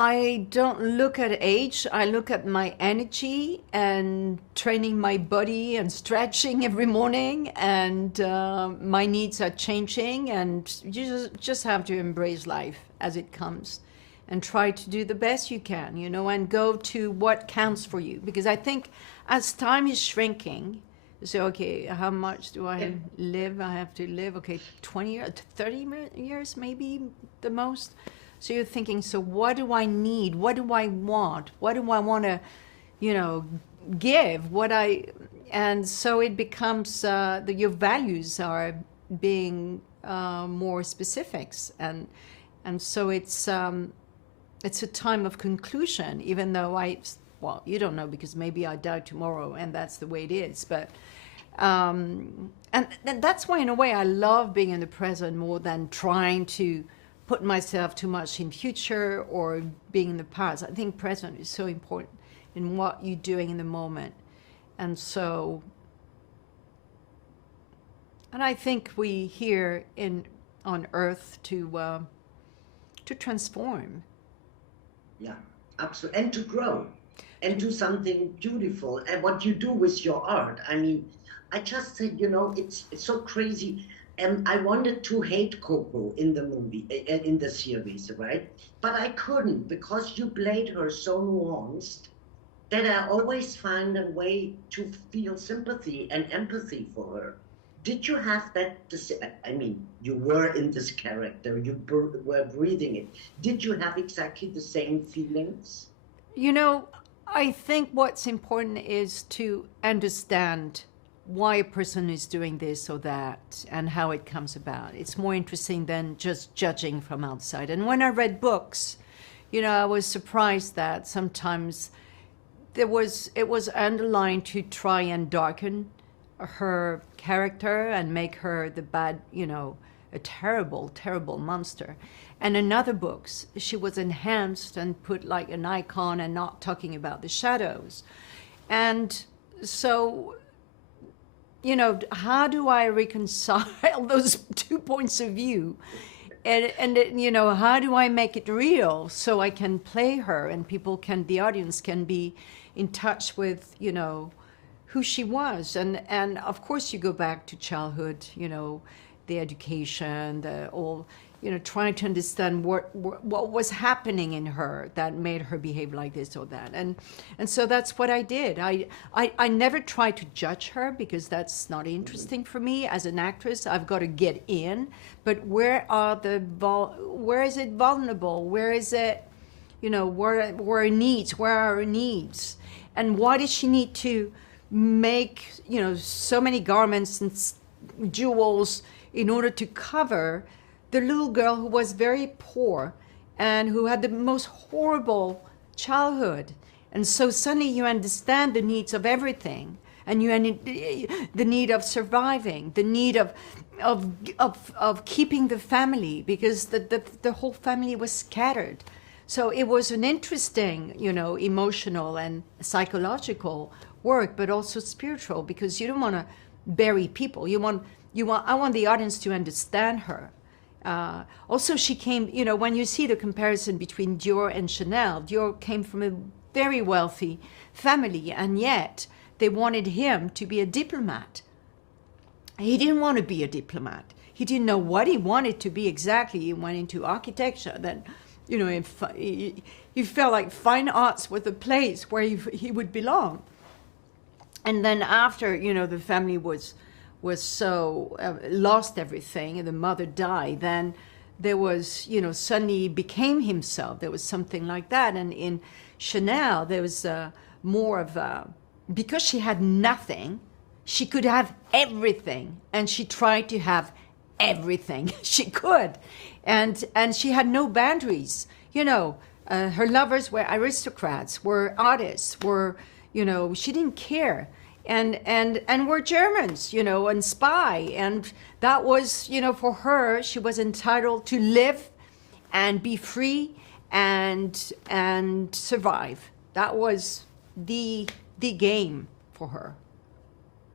I don't look at age. I look at my energy and training my body and stretching every morning, and my needs are changing, and you just have to embrace life as it comes and try to do the best you can, you know, and go to what counts for you. Because I think as time is shrinking, so, okay, how much do I live? I have to live, okay, 20 years, 30 years, maybe the most. So you're thinking, so what do I need? What do I want? What do I want to, you know, give? And so it becomes, your values are being more specifics. And so it's a time of conclusion, even though well, you don't know, because maybe I die tomorrow and that's the way it is. But, and that's why in a way I love being in the present more than trying to put myself too much in future or being in the past. I think present is so important in what you're doing in the moment. And so, and I think we here on earth to transform. Yeah, absolutely. And to grow and do something beautiful. And what you do with your art. I mean, I just said, you know, it's so crazy. And I wanted to hate Coco in the movie, in the series, right? But I couldn't, because you played her so nuanced that I always find a way to feel sympathy and empathy for her. Did you have that? I mean, you were in this character, you were breathing it. Did you have exactly the same feelings? You know, I think what's important is to understand why a person is doing this or that and how it comes about. It's more interesting than just judging from outside. And when I read books, you know, I was surprised that sometimes it was underlined to try and darken her character and make her the bad, you know, a terrible, terrible monster. And in other books, she was enhanced and put like an icon and not talking about the shadows. And so, you know, how do I reconcile those 2 points of view? And you know, how do I make it real so I can play her and the audience can be in touch with, you know, who she was. And of course you go back to childhood, you know, the education, you know, trying to understand what was happening in her that made her behave like this or that. And so that's what I did. I never tried to judge her, because that's not interesting for me as an actress. I've got to get in, but where is it vulnerable? Where is it, you know, where are her needs? And why does she need to make, you know, so many garments and jewels in order to cover the little girl who was very poor and who had the most horrible childhood? And so suddenly you understand the needs of everything, and the need of surviving, the need of keeping the family, because the whole family was scattered. So it was an interesting, you know, emotional and psychological work, but also spiritual, because you don't want to bury people. I want the audience to understand her. Also, she came, you know, when you see the comparison between Dior and Chanel, Dior came from a very wealthy family, and yet they wanted him to be a diplomat. He didn't want to be a diplomat. He didn't know what he wanted to be exactly. He went into architecture. Then, you know, he felt like fine arts was the place where he would belong. And then after, you know, the family was so lost everything, and the mother died, then there was, you know, suddenly he became himself. There was something like that. And in Chanel, there was more of because she had nothing, she could have everything, and she tried to have everything she could, and she had no boundaries. You know, her lovers were aristocrats, were artists, were, you know, she didn't care. And we're Germans, you know, and spy. And that was, you know, for her, she was entitled to live and be free and survive. That was the game for her.